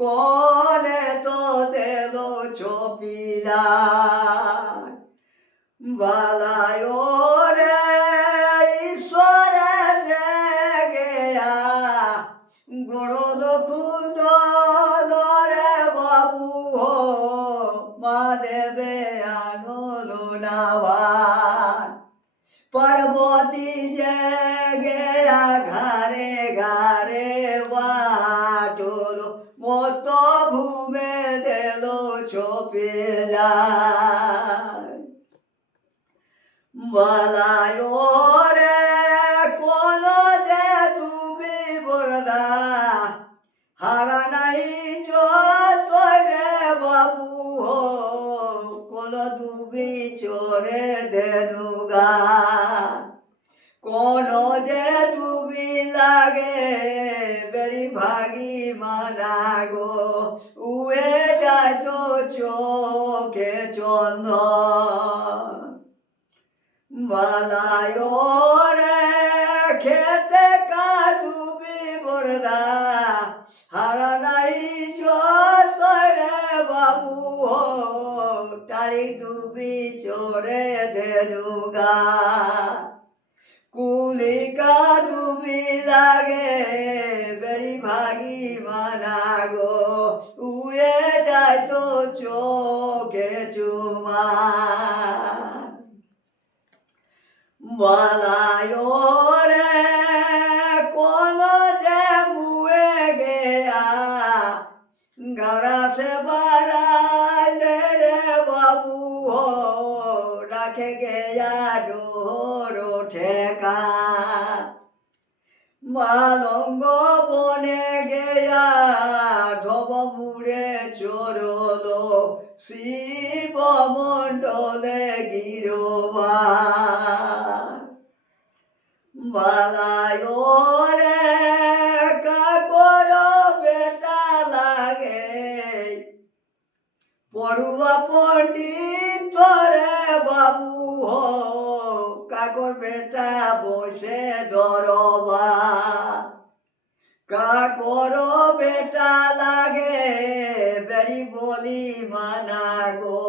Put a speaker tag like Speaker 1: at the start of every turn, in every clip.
Speaker 1: কোনে তো দেল ছপিলা। বালায় গড়দ খুদ রে বাবু হো, মা দেবে আনল না ভাই পার্বতী জেগেয়া ঘাড়ে ঘাড়ে বাটল, মত ভূমে দেল ছপেলা বালায় চরে দেনুগা কোন যে ডুবি লাগে, বেড়ি ভাগি মানা গো। উয়ে যায় তো চোখে চন্দন। বালায় রে খেতে কাজুবি বরদা চড়ে দেনুগা কুলিকা ডুবি লাগে, বেড়ি ভাগি মানা গো। উয়ে যায় তো চোখে চুমা। বালায় মালঙ্গ বনে গেয়া ধব মুড়ে চরল শিব মণ্ডলে গিরবা বালায় রে কাকর বেটা লাগে। পড়ুয়া পণ্ডিত রে বাবু হো কাকর বেটা বসে দরবা কাকর বেটা লাগে? বেড়ি বলি মানা গো।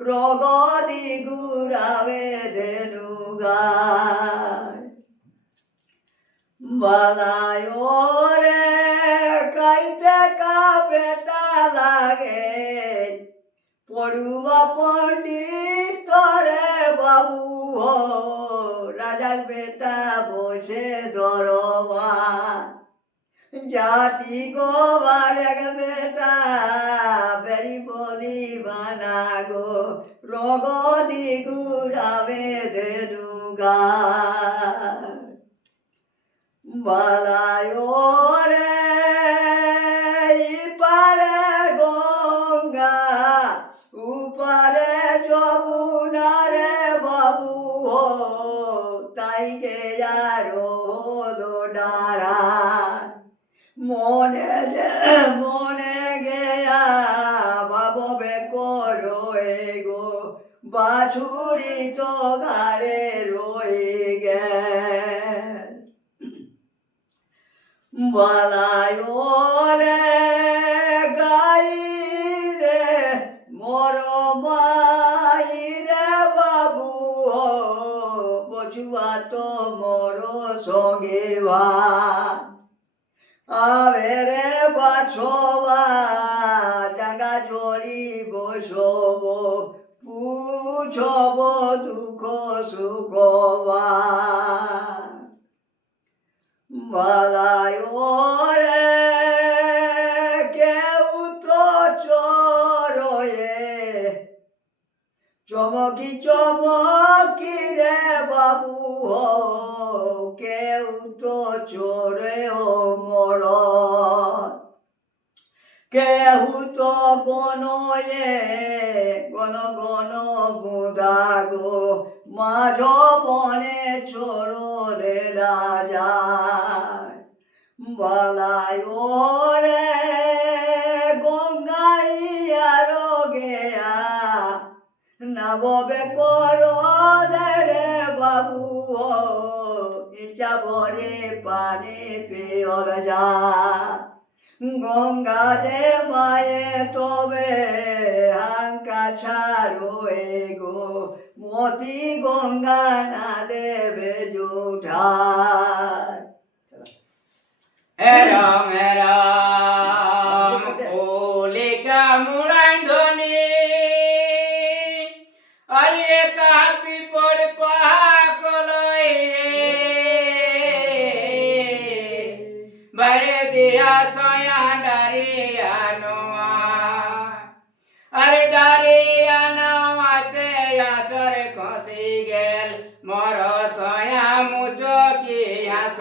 Speaker 1: রগদি গুরাবে দেনুগা বালায় রে কাইতে কা বেটা লাগে? পড়ুয়া পণ্ডিত রে বাবু রাজার বেটা বসে দরবা জাতি গো বারেক বেটা, বেরি বলি বানা গো। রগদি গুরাবে দেনুগা বালায় রে ইপারে গঙ্গা, উপারে যমুনা রে বাবু তাই গে বাছুরি তো ঘরে রয়ে গে বালায় রে গাই রে মর রে বাবু হো বজুয়া তো মর সঙ্গে ভাই আবে রে বাছবা জাগা জড়ি বসব পুছব দুঃখ সুখবা বালায় রে কেউ তো চরয়ে চমকি চমকি রে বাবু কেউ তো চোরে ও মর কেহু তো গনয়ে গন গন বুদা গো। মাঝ বনে চরলে রাজায় বালাই ওরে গঙ্গাইয়ার গেয়া। নববে করলে রে বাবু ইচ্ছা ভরে পানি পেয়র যা। গঙ্গা মায়ে তবে হাঙ্কা ছাড়ো গো মতি গঙ্গা না দেবে জোঠা
Speaker 2: এরম এরম মর সয়া মুচকি হাস।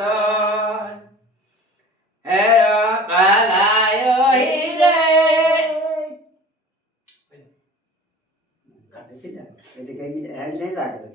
Speaker 2: হিরে
Speaker 1: এদিকে হ্যাঁ লাগবে